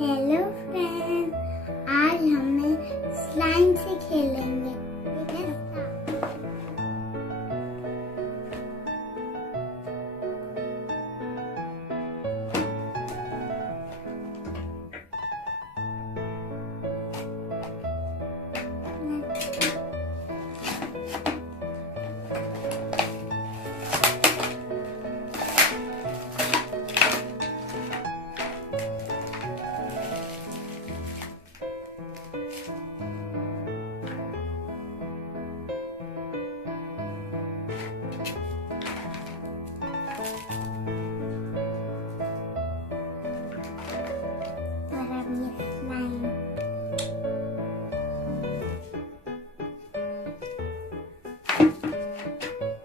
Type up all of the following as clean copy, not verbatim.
Hello friends, आज हम slime से खेलेंगे। ठीक है,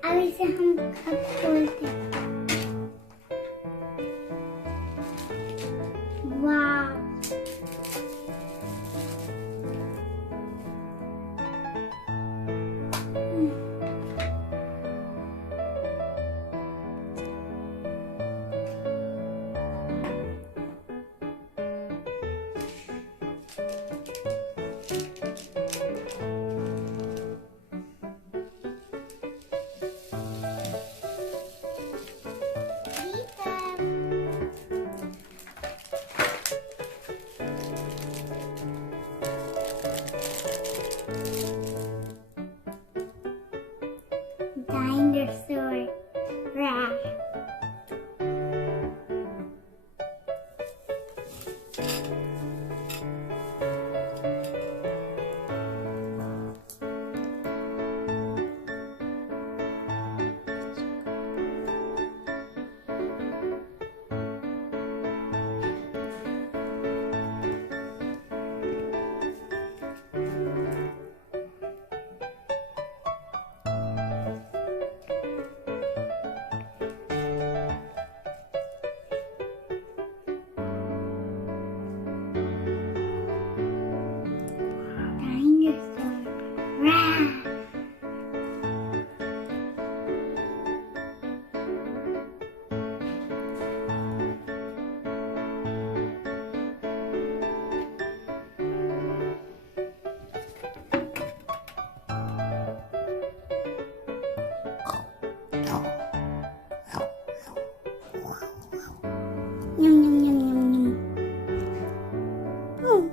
अब इसे हम कब खोलते हैं? वाह, dinosaur. Rah.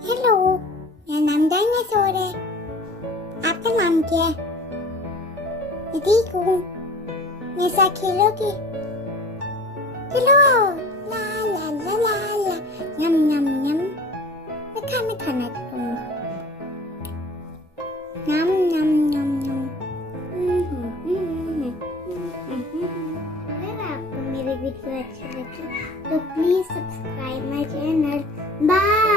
हेलो, मेरा नाम डायनासोर है। आपका नाम क्या है? मैं ठीक हूँ। मेरे साथ खेलोगे? चलो, ला ला ला ला ला, यम यम यम। मैं खाना चाहूँगा। यम यम यम यम। अगर आपको मेरी वीडियो अच्छी लगी तो please subscribe my channel. Bye.